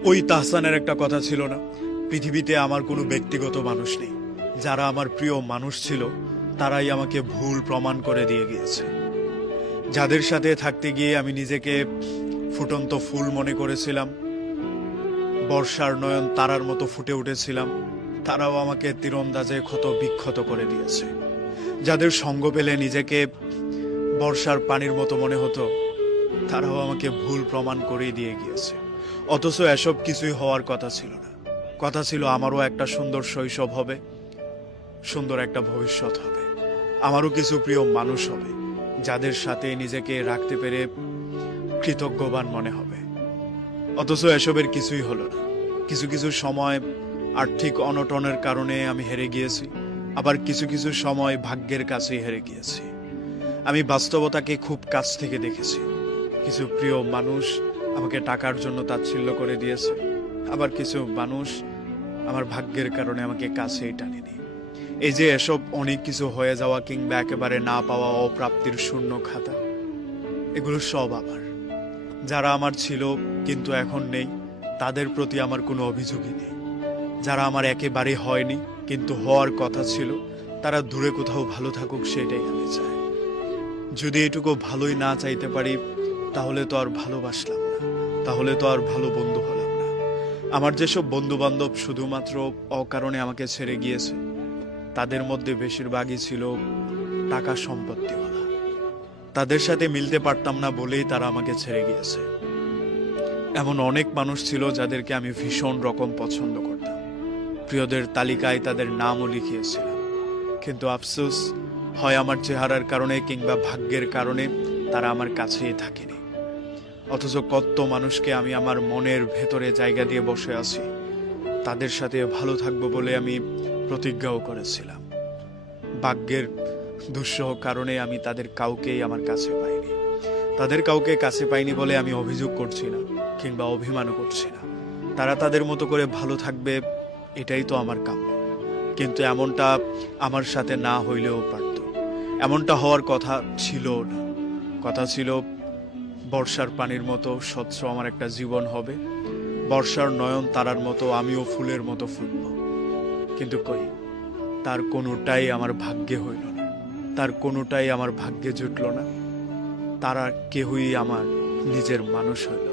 ওই তাহসানের একটা কথা ছিল না, পৃথিবীতে আমার কোনো ব্যক্তিগত মানুষ নেই, যারা আমার প্রিয় মানুষ ছিল তারাই আমাকে ভুল প্রমাণ করে দিয়ে গিয়েছে। যাদের সাথে থাকতে গিয়ে আমি নিজেকে ফুটন্ত ফুল মনে করেছিলাম, বর্ষার নয়ন তারার মতো ফুটে উঠেছিলাম, তারাও আমাকে তীরন্দাজে ক্ষত বিক্ষত করে দিয়েছে। যাদের সঙ্গ পেলে নিজেকে বর্ষার পানির মতো মনে হতো, তারাও আমাকে ভুল প্রমাণ করে দিয়ে গিয়েছে। অথচ এসব কিছুই হওয়ার কথা ছিল না। কথা ছিল আমারও একটা সুন্দর শৈশব হবে, সুন্দর একটা ভবিষ্যৎ হবে, আমারও কিছু প্রিয় মানুষ হবে, যাদের সাথে নিজেকে রাখতে পেরে কৃতজ্ঞবান মনে হবে। অথচ এসবের কিছুই হলো না। কিছু কিছু সময় আর্থিক অনটনের কারণে আমি হেরে গিয়েছি, আবার কিছু কিছু সময় ভাগ্যের কাছেই হেরে গিয়েছি। আমি বাস্তবতাকে খুব কাছ থেকে দেখেছি। কিছু প্রিয় মানুষ আমাকে টাকার জন্য তাচ্ছিল্য করে দিয়েছে, আবার কিছু মানুষ আমার ভাগ্যের কারণে আমাকে কাছেই টানেনি। এই যে এসব অনেক কিছু হয়ে যাওয়া কিংবা একেবারে না পাওয়া অপ্রাপ্তির শূন্য খাতা, এগুলো সব আমার। যারা আমার ছিল কিন্তু এখন নেই, তাদের প্রতি আমার কোনো অভিযোগই নেই। যারা আমার একেবারে হয়নি কিন্তু হওয়ার কথা ছিল, তারা দূরে কোথাও ভালো থাকুক, সেটাই আমি চাই। যদি এটুকু ভালোই না চাইতে পারি, তাহলে তো আর ভালোবাসলাম না, তাহলে তো আর ভালো বন্ধু হলাম না। আমার যেসব বন্ধু বান্ধব শুধুমাত্র অকারণে আমাকে ছেড়ে গিয়েছে, তাদের মধ্যে বেশিরভাগই ছিল টাকা সম্পত্তিওয়ালা। তাদের সাথে মিলতে পারতাম না বলেই তারা আমাকে ছেড়ে গিয়েছে। এমন অনেক মানুষ ছিল যাদেরকে আমি ভীষণ রকম পছন্দ করতাম, প্রিয়দের তালিকায় তাদের নামও লিখিয়েছিলাম। কিন্তু আফসোস, হয় আমার চেহারার কারণে কিংবা ভাগ্যের কারণে তারা আমার কাছেই থাকেনি। অথচ কত মানুষকে আমি আমার মনের ভেতরে জায়গা দিয়ে বসে আছি, তাদের সাথে ভালো থাকবো বলে আমি প্রতিজ্ঞাও করেছিলাম। ভাগ্যের দুঃসহ কারণে আমি তাদের কাউকেই আমার কাছে পাইনি। তাদের কাউকে কাছে পাইনি বলে আমি অভিযোগ করছি না কিংবা অভিমানও করছি না। তারা তাদের মতো করে ভালো থাকবে, এটাই তো আমার কাম্য। কিন্তু এমনটা আমার সাথে না হইলেও পারত, এমনটা হওয়ার কথা ছিল না। কথা ছিল বর্ষার পানির মতো স্বচ্ছ আমার একটা জীবন হবে, বর্ষার নয়ন তারার মতো আমিও ফুলের মতো ফুটব। কিন্তু কই, তার কোনোটাই আমার ভাগ্যে হইল না, তার কোনোটাই আমার ভাগ্যে জুটল না। তারা কেহই আমার নিজের মানুষ হইল।